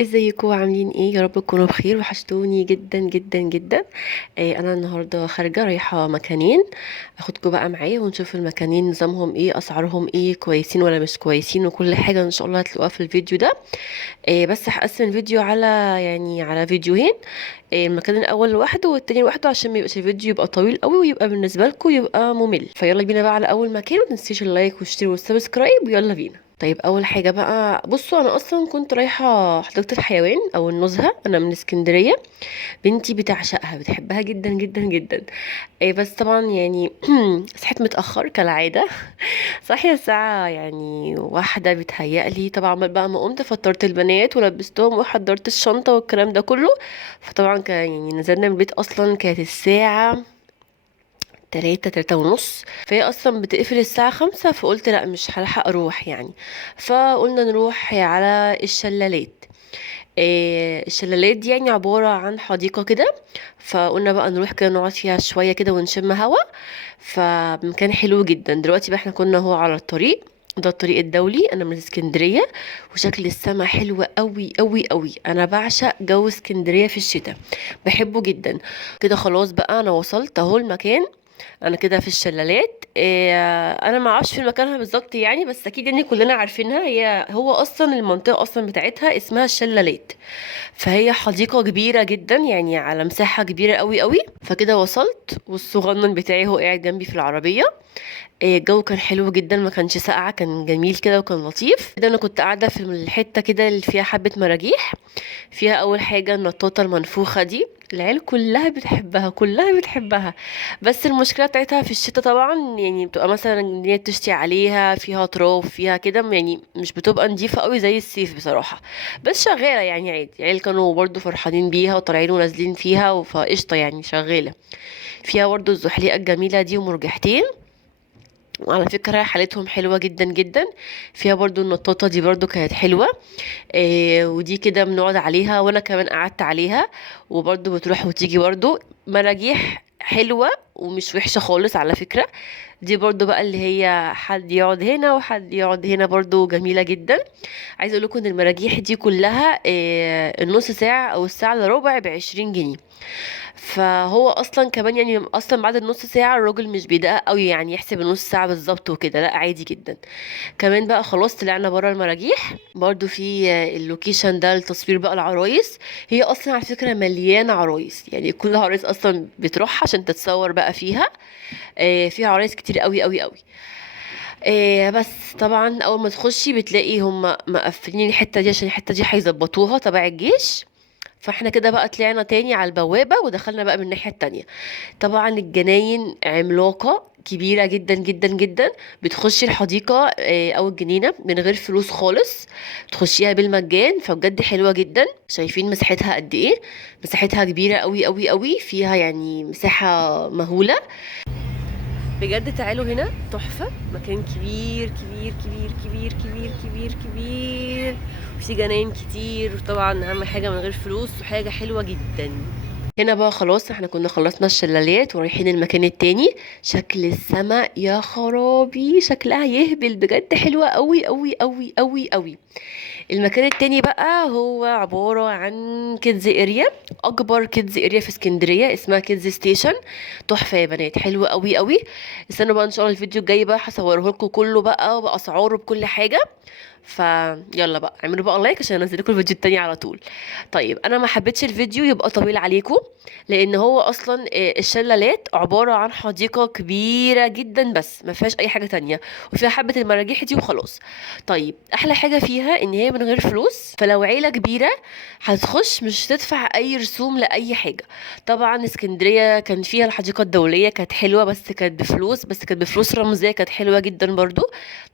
ازيكم عاملين ايه؟ يا رب تكونوا بخير. وحشتوني جدا جدا جدا. انا النهارده خارجه رايحه مكانين. اخدكم بقى معايا ونشوف المكانين نظامهم ايه، اسعارهم ايه، كويسين ولا مش كويسين، وكل حاجه ان شاء الله هتلاقوها في الفيديو ده. بس هقسم الفيديو على على فيديوهين. المكان الاول لوحده والتاني لوحده عشان ما يبقاش الفيديو يبقى طويل قوي ويبقى بالنسبه لكم يبقى ممل. فيلا بينا بقى على اول مكان، ومتنسيش اللايك والشير والسبسكرايب، ويلا بينا. طيب اول حاجه بقى، بصوا انا اصلا كنت رايحه حديقه الحيوان او النزهه، انا من اسكندريه. بنتي بتعشقها، بتحبها جدا جدا جدا. بس طبعا صحيت متاخر كالعاده. صاحيه الساعه واحدة بتهيألي. طبعا عمال بقى ما قمت فطرت البنات ولبستهم وحضرت الشنطه والكلام ده كله. فطبعا كان نزلنا من البيت اصلا كانت الساعه تلاتة ونص. فهي اصلا بتقفل الساعة 5، فقلت لا مش هلحق اروح فقلنا نروح على الشلالات. الشلالات دي عبارة عن حديقة كده. فقلنا بقى نروح كده نقعد فيها شوية كده ونشم هوا. فمكان حلو جدا. دلوقتي بقى احنا كنا هو على الطريق. ده الطريق الدولي، انا من اسكندريه. وشكل السما حلو قوي قوي قوي. انا بعشق جو اسكندريه في الشتاء، بحبه جدا. كده خلاص بقى انا وصلت اهو المكان. انا كده في الشلالات. انا ما اعرفش في مكانها بالظبط بس اكيد كلنا عارفينها. هو اصلا المنطقه اصلا بتاعتها اسمها الشلالات. فهي حديقه كبيره جدا، على مساحه كبيره قوي قوي. فكده وصلت والصغنن بتاعي هو قاعد جنبي في العربيه. الجو كان حلو جدا، ما كانش ساقعه، كان جميل كده وكان لطيف كده. انا كنت قاعده في الحته كده اللي فيها حبه مراجيح. فيها اول حاجه النطاطه المنفوخه دي، العيال كلها بتحبها كلها بتحبها. بس المشكله بتاعتها في الشتاء طبعا، بتبقى مثلا ان هي تشتي عليها، فيها تراب فيها كده، مش بتبقى نظيفه قوي زي الصيف بصراحه. بس شغاله عادي. العيال كانوا برضو فرحانين بيها وطالعين ونازلين فيها، فقشطه شغاله. فيها برضو الزحليقه الجميله دي ومرجحتين. وعلى فكرة حالتهم حلوة جدا جدا. فيها برضو النطاطة دي برضو كانت حلوة. ودي كده بنقعد عليها، وانا كمان قعدت عليها. وبرضو بتروح وتيجي برضو. مراجيح حلوة ومش وحشة خالص على فكرة. دي برضو بقى اللي هي حد يقعد هنا وحد يقعد هنا، برضو جميلة جدا. عايزة اقول لكم ان المراجيح دي كلها النص ساعة او الساعة الا ربع ب20 جنيه. فهو اصلا كمان اصلا بعد النص ساعة الراجل مش بيدقق قوي، يحسب النص ساعة بالظبط وكده، لا عادي جدا. كمان بقى خلاص طلعنا برا المراجيح، برضو في اللوكيشن ده لتصوير بقى العرايس. هي اصلا على فكرة مليانة عرايس، كل عرايس اصلا بتروح عشان تتصور بقى فيها. فيها عرايس كتير قوي قوي قوي. بس طبعا اول ما تخشي بتلاقي هم مقفلين الحتة دي عشان الحتة دي هيظبطوها تبع الجيش. فاحنا كده بقى طلعنا تاني على البوابة ودخلنا بقى من الناحية التانية. طبعا الجناين عملاقة كبيرة جدا جدا جدا. بتخشي الحديقة أو الجنينة من غير فلوس خالص. تخشيها بالمجان، فبجد حلوة جدا. شايفين مساحتها قد ايه؟ مساحتها كبيرة قوي قوي قوي، فيها مساحة مهولة. بجد تعالوا هنا، تحفة. مكان كبير كبير كبير كبير كبير كبير كبير. وفي جناين كتير، وطبعا أهم حاجة من غير فلوس، وحاجة حلوة جدا. هنا بقى خلاص احنا كنا خلصنا الشلالات ورايحين المكان التاني. شكل السماء يا خرابي، شكلها يهبل بجد، حلوة قوي قوي قوي قوي قوي. المكان التاني بقى هو عبارة عن كيدز اريا. اكبر كيدز اريا في اسكندرية، اسمها كيدز ستيشن. تحفة يا بنات، حلوة قوي قوي. استنوا بقى ان شاء الله الفيديو الجاي بقى هصوره لكم كله بقى باسعاره بكل حاجة. فيلا بقى اعملوا بقى لايك عشان انزل لكم الفيديو التاني على طول. طيب انا ما حبيتش الفيديو يبقى طويل عليكم، لان هو اصلا الشلالات عباره عن حديقه كبيره جدا بس ما فيهاش اي حاجه تانية. وفيها حبه المراجيح دي وخلاص. طيب احلى حاجه فيها ان هي من غير فلوس، فلو عيله كبيره هتخش مش تدفع اي رسوم لاي حاجه. طبعا اسكندريه كان فيها الحديقه الدوليه، كانت حلوه بس كانت بفلوس، بس كانت بفلوس رمزيه، كانت حلوه جدا برضو.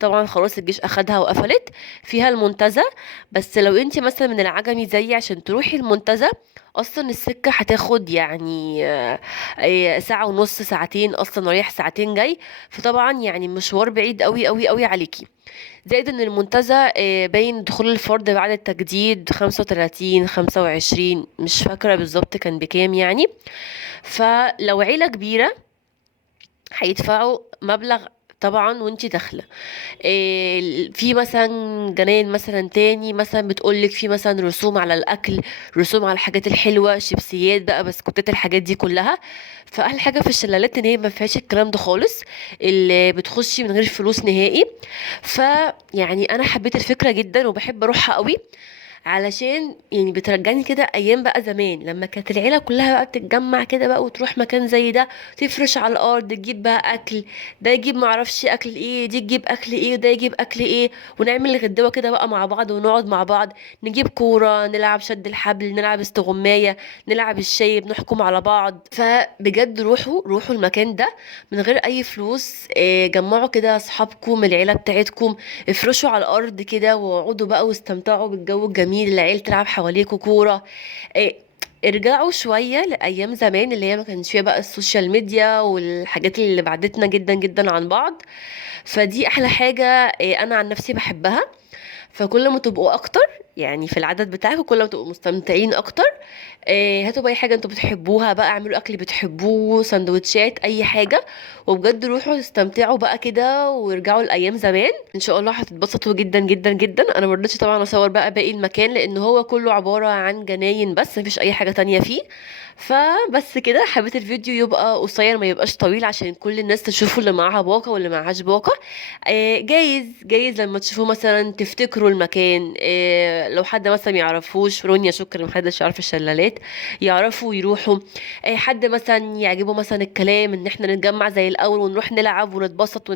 طبعا خلاص الجيش اخدها وقفلت. فيها المنتزه. بس لو انت مثلا من العجمي زي عشان تروحي المنتزه، اصلا السكه هتاخد ساعه ونص ساعتين، اصلا رايح ساعتين جاي. فطبعا مشوار بعيد قوي قوي قوي عليكي. زائد ان المنتزه باين دخول الفرد بعد التجديد 35 25، مش فاكره بالظبط كان بكام فلو عيله كبيره هيدفعوا مبلغ طبعا وانتي داخله. في مثلا جناين مثلا تاني مثلا بتقولك في مثلا رسوم على الاكل، رسوم على الحاجات الحلوه، شيبسيات بقى، بسكوتات، الحاجات دي كلها. فاحلى حاجه في الشلالات ان هي ما فيهاش الكلام ده خالص، اللي بتخشي من غير فلوس نهائي. فيعني انا حبيت الفكره جدا وبحب اروحها قوي، علشان يعني بترجعني كده ايام بقى زمان لما كانت العيله كلها بقى بتتجمع كده بقى وتروح مكان زي ده، تفرش على الارض، تجيب بقى اكل، ده يجيب معرفش اكل ايه، دي تجيب اكل ايه، وده يجيب اكل ايه، ونعمل غدوه كده بقى مع بعض ونقعد مع بعض، نجيب كوره، نلعب شد الحبل، نلعب استغمايه، نلعب الشاي، بنحكم على بعض. فبجد روحوا المكان ده من غير اي فلوس. جمعوا كده اصحابكم من العيله بتاعتكم، افرشوا على الارض كده واقعدوا بقى واستمتعوا بالجو الجميل، العيال تلعب حواليكوا كوره. إيه، ارجعوا شويه لايام زمان اللي هي ما كانش فيها بقى السوشيال ميديا والحاجات اللي بعدتنا جدا جدا عن بعض. فدي احلى حاجه انا عن نفسي بحبها. فكل ما تبقوا اكتر يعني في العدد بتاعكم، كل ما تبقوا مستمتعين اكتر. هاتوا بقى اي حاجه انتوا بتحبوها بقى، اعملوا اكل بتحبوه، سندوتشات، اي حاجه. وبجد روحوا استمتعوا بقى كده وارجعوا لايام زمان، ان شاء الله هتتبسطوا جدا جدا جدا. انا مرضتش طبعا اصور بقى باقي المكان لان هو كله عباره عن جناين بس، مفيش اي حاجه تانية فيه. فبس كده حبيت الفيديو يبقى قصير ما يبقاش طويل، عشان كل الناس تشوفوا اللي معاها باقه واللي معهاش باقه. جايز لما تشوفوه مثلا تفتكروا المكان. لو حد مثلا يعرفوش، رونيا شكرا، محدش يعرف الشلالات، يعرفوا يروحوا. حد مثلا يعجبه مثلا الكلام ان احنا نتجمع زي الاول ونروح نلعب ونتبسط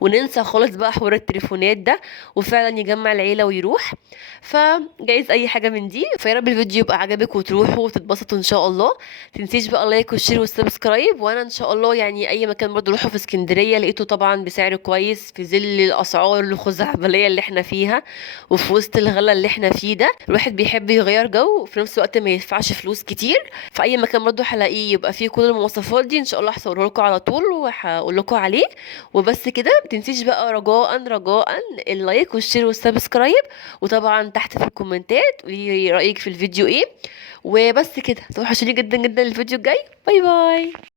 وننسى خالص بقى حوار التليفونات ده، وفعلا يجمع العيلة ويروح. فجايز اي حاجة من دي. فيا رب الفيديو يبقى عجبك وتروحوا وتتبسطوا ان شاء الله. تنسيش بقى لايك والشير والسبسكرايب. وانا ان شاء الله يعني اي مكان برضو روحوا في اسكندرية لقيته طبعا بسعر كويس في ظل الاسعار الخزعبلية اللي احنا فيها، وفي وسط الغلا اللي احنا فيه ده، الواحد بيحب يغير جو وفي نفس الوقت ما يدفعش فلوس كتير. في اي مكان برضو هلاقيه يبقى فيه كل المواصفات دي، ان شاء الله هصوره لكم على طول وهقول لكم عليه. وبس كده، متنسيش بقى رجاء رجاء اللايك والشير والسبسكرايب، وطبعا تحت في الكومنتات قولي رايك في الفيديو ايه. وبس كده، توحشوني جدا جدا الفيديو الجاي. باي باي.